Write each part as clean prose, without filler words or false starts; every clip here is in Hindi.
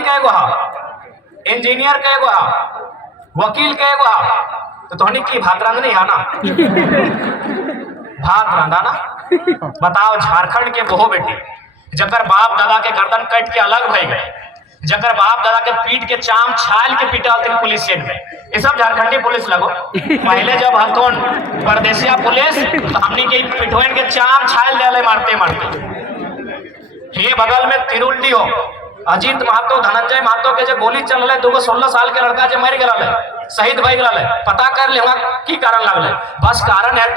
कएगो हा, इंजीनियर कएगो हा, वकील कएगो हा, तो तोहनी की भात रांधनी है ना, भात रांधा ना। बताओ, झारखंड के बहु बेटी जकर बाप दादा के गर्दन कट के अलग भई गए, जकर बाप दादा के पीट के चाम छाल के पीटल थे पुलिस स्टेशन में, ये सब झारखंडी पुलिस लगो। पहले जब हथोन परदेसिया पुलिस तो हमनी के पिटोइन के चाम छाल दे मारते मारते। ये बगल में तिरुल्टी हो, अजीत महतो धनंजय महतो के जो गोली चल रहे, 16 साल के लड़का जो मर गया शहीद भई गया, पता कर ले की कारण लगल। बस कारण है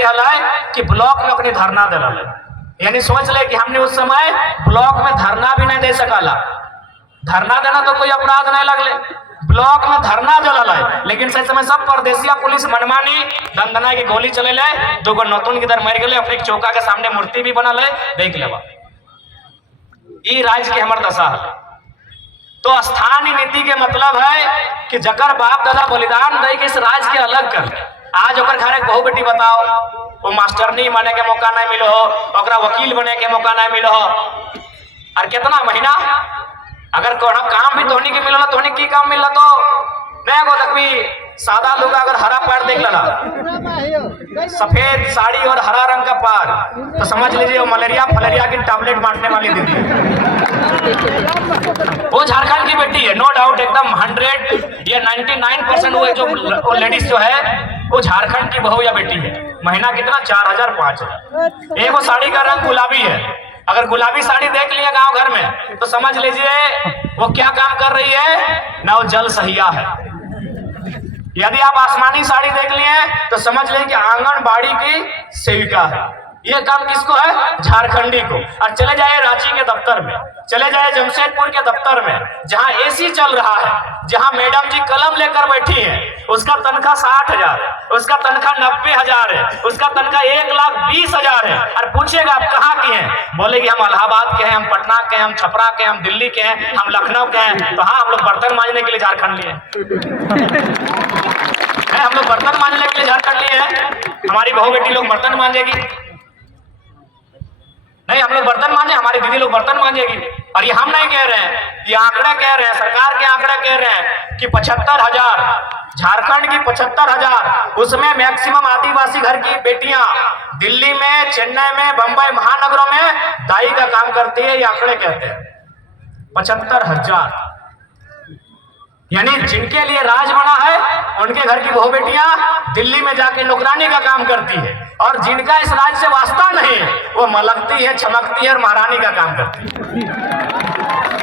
कि ब्लॉक में अपनी धरना दे रहा, यानी सोच ले कि हमने उस समय ब्लॉक में धरना भी नहीं दे सकला। धरना देना तो कोई अपराध नहीं लगले, ब्लॉक में धरना जलल है, लेकिन सही समय सब परदेसिया पुलिस मनमानी दंदना की गोली चले ले, 2 नौतुन किधर मर गए, अपने चौका के सामने मूर्ति भी बनल है, देख लेवा। ई राज्य की हमर दशा है। तो स्थानीय नीति के मतलब है कि जकर बाप दादा बलिदान दे के इस राज्य के अलग कर। आज ओकर घर एक बहु बेटी बताओ, वो मास्टरनी बने के मौका नहीं मिलो हो, ओकरा वकील बने के मौका नहीं मिलो हो, और कितना महीना अगर कोनो काम भी तोहनी के मिलला, तोहनी की काम मिलला तो नहीं गो तकवी। सादा लोग अगर हरा पैर देख लला, सफेद साड़ी और हरा रंग का पैर, तो समझ लीजिए वो मलेरिया फलेरिया की टैबलेट बांटने वाली दीदी है। वो झारखंड की बेटी है, नो डाउट, एकदम 100 या 99% वो जो लेडीज जो है वो झारखंड की बहू या बेटी है। महीना कितना, 4000 5000। एक वो साड़ी का रंग गुलाबी है, अगर गुलाबी साड़ी देख लिया गांव घर में तो समझ लीजिए वो क्या काम कर रही है ना, वो जल सहिया है। यदि आप आसमानी साड़ी देख लिए तो समझ लें कि आंगनबाड़ी की सेविका है। ये काम किसको है? झारखंडी को। और चले जाए रांची के दफ्तर में, चले जाए जमशेदपुर के दफ्तर में, जहां एसी चल रहा है, जहां मैडम जी कलम लेकर बैठी हैं, उसका तनख्वाह 60,000 है, उसका तनख्वाह 90,000 है, उसका तनख्वाह 1,20,000 है। और पूछेगा आप कहाँ की हैं, बोलेगी हम इलाहाबाद के हैं, हम पटना के हैं, हम छपरा के हैं, हम दिल्ली के हैं, हम लखनऊ के हैं। तो हाँ, हम लोग बर्तन मांजने के लिए झारखंड लिए हम लोग बर्तन मांजने के लिए झारखंड लिए हैं। हमारी बहू बेटी लोग बर्तन मांजेगी नहीं, हम लोग बर्तन मांजे, हमारी दीदी लोग बर्तन मांजेगी। और ये हम नहीं कह रहे हैं, ये आंकड़े कह रहे हैं, सरकार के आंकड़े कह रहे हैं कि 75,000 झारखंड की 75,000, उसमें मैक्सिमम आदिवासी घर की बेटियां दिल्ली में, चेन्नई में, बंबई महानगरों में दाई का काम करती है। ये आंकड़े कहते हैं 75,000, यानी जिनके लिए राज बना है उनके घर की बहु बेटियां दिल्ली में जाके नौकरानी का काम करती है, और जिनका इस राज्य से वास्ता नहीं वो मलकती है, चमकती है और महारानी का काम करती है।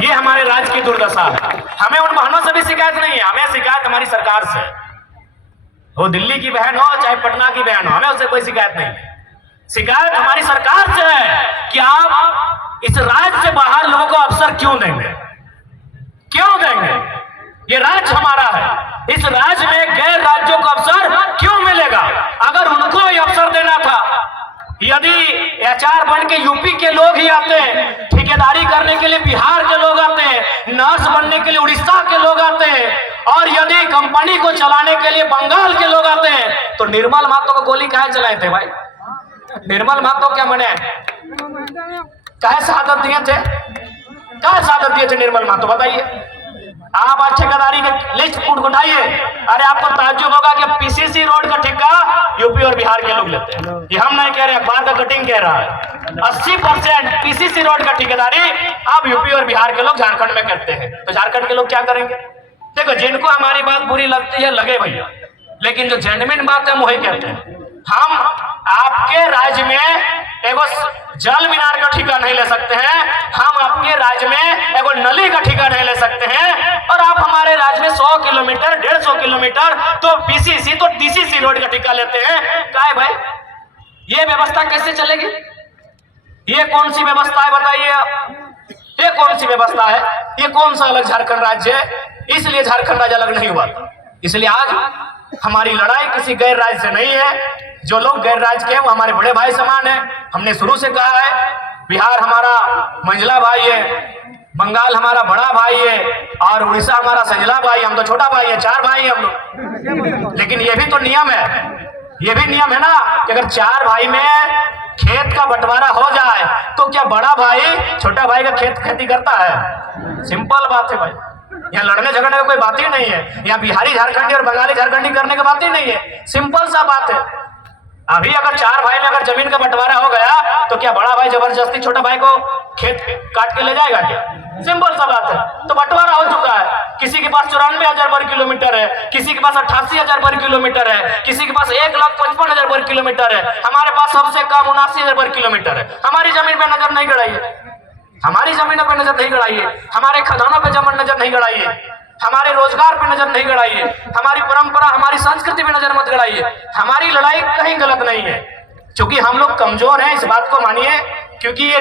ये हमारे राज्य की दुर्दशा है। हमें उन बहनों से भी शिकायत नहीं है, हमें शिकायत हमारी सरकार से। वो दिल्ली की बहन हो चाहे पटना की बहन हो, हमें उससे कोई शिकायत नहीं है। शिकायत हमारी सरकार से है कि आप इस राज्य से बाहर लोगों को अवसर क्यों देंगे, क्यों देंगे? ये राज्य हमारा है, इस राज्य में गैर राज्यों को अवसर क्यों मिलेगा? अगर उनको ये अवसर देना था, यदि एचआर बन के यूपी के लोग ही आते हैं, ठेकेदारी करने के लिए बिहार के लोग आते हैं, नर्स बनने के लिए उड़ीसा के लोग आते हैं, और यदि कंपनी को चलाने के लिए बंगाल के लोग आते हैं, तो निर्मल महतो को गोली काहे चलाए थे भाई? निर्मल महतो क्या बने, काहे शहादत दिए थे, काहे शहादत दिए थे निर्मल महतो, बताइए। आप आज ठेकेदारी के लिस्ट उठाइए, अरे आपको ताज्जुब होगा कि पीसीसी रोड का ठेका यूपी और बिहार के लोग लेते हैं। ये हम नहीं कह रहे, अखबार का कटिंग कह रहा है। 80% पीसीसी रोड का ठेकेदारी अब यूपी और बिहार के लोग झारखंड में करते हैं। तो झारखंड के लोग क्या करेंगे? देखो, जिनको हमारी बात बुरी लगती है लगे भैया, लेकिन जो जेन्युइन बात है वही कहते हैं। हम आपके राज्य में एगो जल मीनार का ठेका नहीं ले सकते हैं, हम आपके राज्य में एगो नली का ठेका नहीं ले सकते हैं, और आप हमारे राज्य में 100 किलोमीटर 150 किलोमीटर तो पीसीसी तो डीसीसी रोड का ठेका लेते हैं। काय भाई, ये व्यवस्था कैसे चलेगी? ये कौन सी व्यवस्था है बताइए आप? ये कौन सी व्यवस्था है? ये कौन सा अलग झारखंड राज्य है? इसलिए झारखंड राज्य अलग नहीं हुआ था। इसलिए आज हमारी लड़ाई किसी गैर राज्य से नहीं है। जो लोग गैर राज्य के हैं वो हमारे बड़े भाई समान है। हमने शुरू से कहा है, बिहार हमारा मंझला भाई है, बंगाल हमारा बड़ा भाई है, और उड़ीसा हमारा संजला भाई, हम तो छोटा भाई है, 4 भाई है हम लोग। लेकिन ये भी तो नियम है, ये भी नियम है ना कि अगर 4 भाई में खेत का बंटवारा हो जाए तो क्या बड़ा भाई छोटा भाई का खेती करता है? सिंपल बात है भाई। यहाँ लड़ने झगड़ने का कोई बात ही नहीं है। यहाँ बिहारी झारखंडी और बंगाली झारखंडी करने की बात ही नहीं है। सिंपल सा बात है। अभी अगर 4 भाई में अगर जमीन का बंटवारा हो गया तो क्या बड़ा भाई जबरदस्ती छोटा भाई को खेत काट के ले जाएगा क्या? सिंपल सा बात है। तो बंटवारा हो चुका है। किसी के पास 94,000 वर्ग किलोमीटर है, किसी के पास 88,000 वर्ग किलोमीटर है, किसी के पास 1,55,000 वर्ग किलोमीटर है। हमारे पास सबसे कम 79,000 वर्ग किलोमीटर है। हमारी जमीन पे नजर नहीं गड़ाइए, हमारी जमीनों पे नजर नहीं गड़ाइए, हमारे खदानों पे नजर नहीं गड़ाइए, हमारे रोजगार पे नजर नहीं गड़ाइए, हमारी परंपरा हमारी संस्कृति पे नजर मत गड़ाइए। हमारी लड़ाई कहीं गलत नहीं है, क्योंकि हम लोग कमजोर हैं, इस बात को मानिए। क्योंकि ये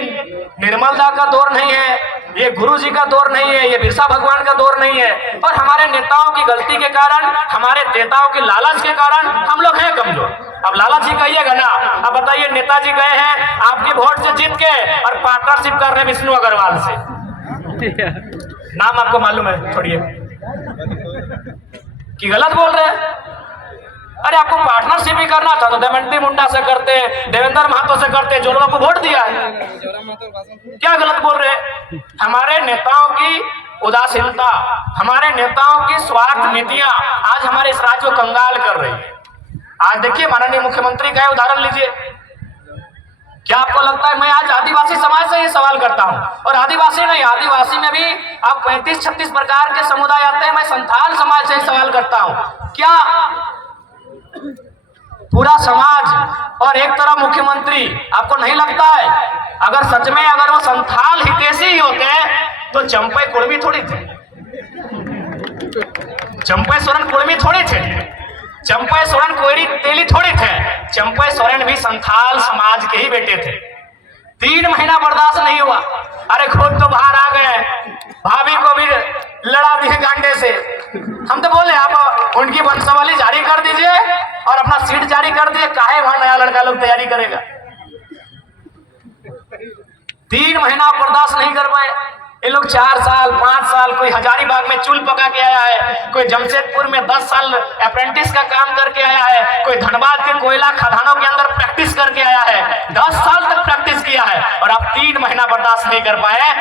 निर्मल दा का दौर नहीं है, ये गुरु जी का दौर नहीं है, ये बिरसा भगवान का दौर नहीं है। और हमारे नेताओं की गलती के कारण, हमारे नेताओं की लालच के कारण हम लोग हैं कमजोर। अब लालच ही कहिएगा ना। अब बताइए, नेताजी गए हैं आपके वोट से जीत के और पार्टनरशिप कर रहे हैं विष्णु अग्रवाल से। नाम आपको मालूम है, छोड़िए कि गलत बोल रहे हैं। अरे आपको पार्टनरशिप ही करना था तो दमयंती मुंडा से करते, देवेंद्र महतो से करते, जो लोगों को वोट दिया है। क्या गलत बोल रहे? हमारे नेताओं की उदासीनता, हमारे नेताओं की स्वार्थ नीतियां आज हमारे इस राज्य को कंगाल कर रही है। आज देखिए, माननीय मुख्यमंत्री का उदाहरण लीजिए। क्या आपको लगता है, मैं आज आदिवासी समाज से ये सवाल करता हूं, और आदिवासी नहीं, आदिवासी में भी आप 35-36 प्रकार के समुदाय आते हैं। मैं संथाल समाज से सवाल करता हूं, क्या पूरा समाज और एक तरफ मुख्यमंत्री, आपको नहीं लगता है अगर सच में अगर वो संथाल हितैषी ही होते तो चंपई कुर्मी थोड़ी थे, चंपई सोरेन कुर्मी थोड़ी थे, चंपई सोरेन कोयरी तेली थोड़ी थे। चंपई सोरेन भी संथाल समाज के ही बेटे थे। 3 महीना बर्दाश्त नहीं हुआ। अरे खुद तो बाहर आ गए, भाभी को भी लड़ा दिए गांडे से। हम तो बोले आप उनकी वंशावली जारी कर दीजिए और अपना सीट जारी कर दिए, काहे वहां नया लड़का लोग तैयारी करेगा। 3 महीना बर्दाश्त नहीं कर पाए ये लोग। 4 साल 5 साल, कोई हजारीबाग में चूल पका के आया है, कोई जमशेदपुर में 10 साल अप्रेंटिस का काम करके आया है, कोई धनबाद के कोयला खदानों के अंदर प्रैक्टिस करके आया है, 10 साल तक प्रैक्टिस किया है, और आप 3 महीना बर्दाश्त नहीं कर पाए।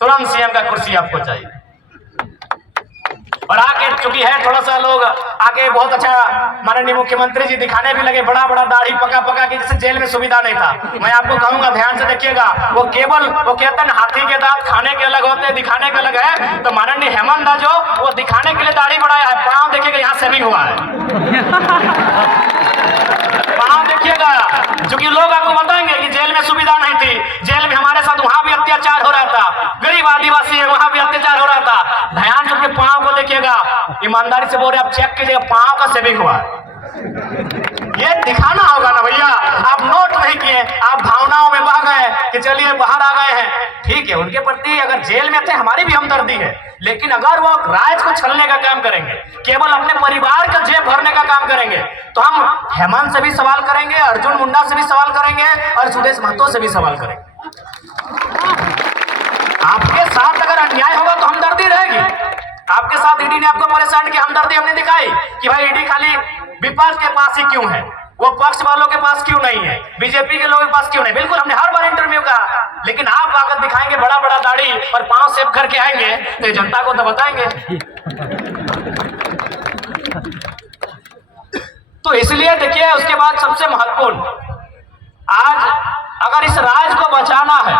तुरंत सीएम का कुर्सी आपको चाहिए। और आके चूंकि है थोड़ा सा लोग आके बहुत अच्छा माननीय मुख्यमंत्री जी दिखाने भी लगे, बड़ा बड़ा दाढ़ी पका पका के, जैसे जेल में सुविधा नहीं था। मैं आपको कहूंगा, ध्यान से देखिएगा, वो केवल वो कहते हैं हाथी के दांत खाने के अलग होते हैं, दिखाने के अलग है। तो माननीय हेमंत दा जो वो दिखाने के लिए दाढ़ी बढ़ाया है, पाँव देखिएगा यहाँ सेविंग हुआ है, पाँव देखिएगा। क्योंकि लोग आपको बताएंगे कि जेल में सुविधा नहीं थी, जेल में हमारे साथ वहां भी अत्याचार हो रहा था, गरीब आदिवासी है वहां भी अत्याचार हो रहा था। ध्यान से पाँव को देखिएगा, ईमानदारी से बोल रहे, आप चेक कीजिएगा, पाँव का सेविंग हुआ। ये दिखाना होगा ना भैया। आप नोट नहीं किए, आप भावनाओं में बह गए कि चलिए बाहर आ गए हैं। ठीक है, उनके प्रति अगर जेल में थे हमारी भी हमदर्दी है, लेकिन अगर वो राज को छलने का काम करेंगे, केवल अपने परिवार का जेब भरने का काम करेंगे, तो हम हेमंत से भी सवाल करेंगे, अर्जुन मुंडा से भी सवाल करेंगे, और सुदेश महतो से भी सवाल करेंगे। आपके साथ अगर अन्याय होगा तो हमदर्दी रहेगी। आपके साथ ईडी ने आपको परेशान किया, हमदर्दी हमने दिखाई कि भाई ईडी खाली विपक्ष के पास ही क्यों है, वो पक्ष वालों के पास क्यों नहीं है, बीजेपी के लोगों के पास क्यों नहीं। बिल्कुल, हमने हर बार इंटरव्यू कहा, लेकिन आप आकर दिखाएंगे बड़ा बड़ा दाढ़ी और पांव सेव करके आएंगे तो जनता को तो बताएंगे। तो इसलिए देखिए, उसके बाद सबसे महत्वपूर्ण, आज अगर इस राज को बचाना है